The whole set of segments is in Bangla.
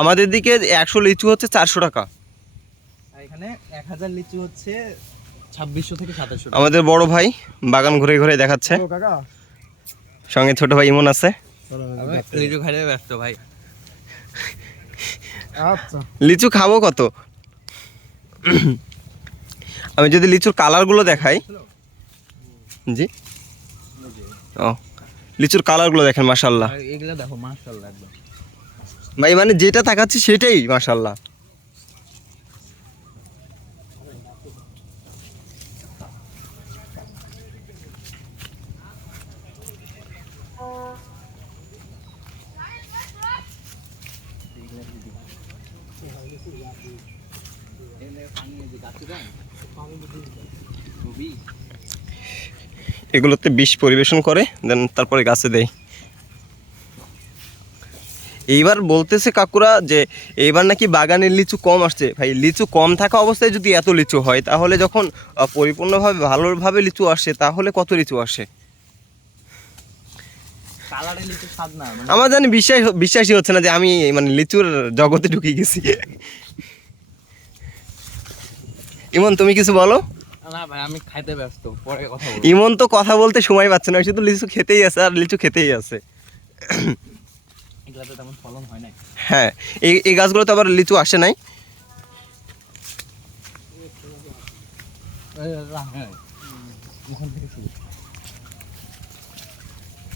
আমাদের দিকে 100 লিচু হচ্ছে 400 টাকা, এখানে 1000 লিচু হচ্ছে 2600 থেকে 2700 টাকা। আমাদের বড় ভাই বাগান ঘুরে ঘুরে দেখাচ্ছে, সঙ্গে ছোট ভাই ইমন আছে। লিচু খাইতে ব্যস্ত ভাই। আচ্ছা লিচু খাবো কত? আমি যদি লিচুর কালারগুলো দেখাই, জি ও লিচুর কালারগুলো দেখেন মাশাআল্লাহ। এগুলা দেখো মাশাআল্লাহ একদম ভাই, মানে যেটা তাকাচ্ছি সেটাই মাশাআল্লাহ। এগুলোতে বিষ পরিবেশন করে দেন তারপরে গাছে দেয়। এইবার বলতেছে কাকুরা যে এইবার নাকি বাগানের লিচু কম আসছে। ভাই, লিচু কম থাকা অবস্থায় যদি এত লিচু হয়, তাহলে যখন পরিপূর্ণভাবে ভালোভাবে লিচু আসে তাহলে কত লিচু আসে? আমার জানি বিশ্বাসই হচ্ছে না যে আমি মানে লিচুর জগতে ঢুকে গেছি। ইমন, তুমি কিছু বলো। না ভাই, আমি খাইতে ব্যস্ত, পরে কথা বলবো। ইমন তো কথা বলতে সময় পাচ্ছে না, শুধু লিচু খেতেই আছে আর লিচু খেতেই আছে। এগুলাতে তেমন ফলন হয় নাই। হ্যাঁ, এই গাছগুলো তো আবার লিচু আসে নাই।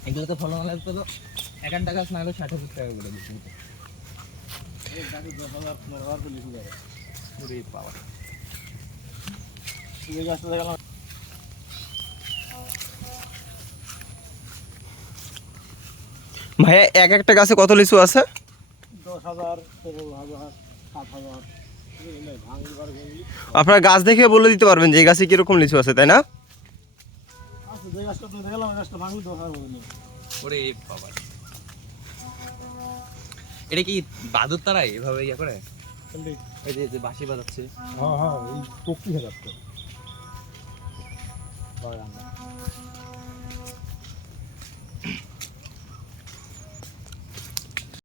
এগুলোতে ফলন হলে তো 1 গাছ না হলে 60 টাকা করে দিচ্ছি। ভাইয়া, একটা গাছে কত লিচু আছে? 10,000, 15,000, 7,000। আপনার গাছ দেখে বলে দিতে পারবেন যে এই গাছে কিরকম লিচু আছে, তাই না? আচ্ছা, যে গাছটা তো দেখালাম, গাছটা ভাঙলি 10,000 বলে। ওরে বাবা, এটা কি বাদুর তারাই এভাবে ইয়া করে? এই যে বাঁশি বাজাচ্ছে। হ্যাঁ, এই টুকটি হয়ে যাচ্ছে।